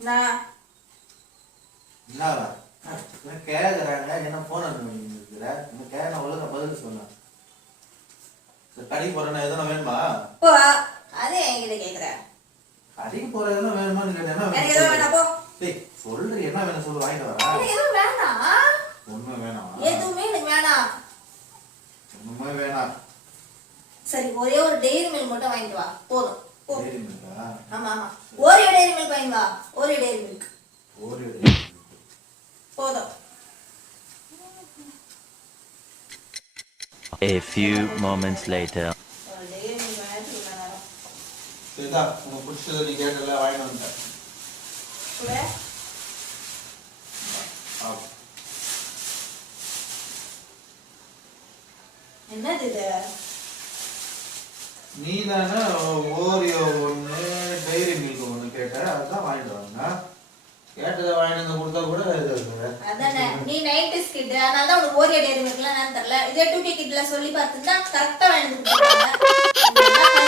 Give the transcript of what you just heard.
நான் என்னவா கேக்குறாங்க என்ன போன் இருக்கிற கேட்க ஒழுங்கா பதில் சொன்ன கடைக்கு போறேன்னா எதுனா வேணுமா போ அதே என்கிட்ட கேக்குற கடைக்கு போற எதுனா வேணுமான்னு கேட்டேன் எனக்கு எதுவும் வேணாம் போ சொல்றேன் என்ன வேணும் சொல்லு வாங்கிட்டு வரா எனக்கு எதுவும் வேணாம் ஒண்ணுமே வேணாம் எதுவுமே எனக்கு வேணாம் ஒண்ணுமே வேணாம் சரி ஒரே ஒரு டெய்ரி மில்க் மட்டும் வாங்கிட்டு வா போதும் டெய்ரி மில்கா ஆமா ஆமா ஒரே டெய்ரி மில்க் வாங்கி வா ஒரே டெய்ரி மில்க் போதும் A few moments later. சரிதா உனக்கு பிடிச்சதை நீ கேட்டல வாங்கிட்டு வந்துட்டேன் என்னது இது நீ தானே ஓரியோ ஒண்ணு டைரி மில்க் ஒண்ணு கேட்ட அதான் வாங்கிட்டு வாங்க கேட்டதை வாங்கிட்டு வந்து கொடுத்தா கூட அதானே நீ 90s கிட் அதனால தான் உனக்கு ஓரியோ டெய்ரி மில்க்லாம் என்னன்னு தெரியல இதே 2K கிட்ல சொல்லி பார்த்துட்டா கரெக்ட்டா வாங்கிட்டு கொடுப்பாங்க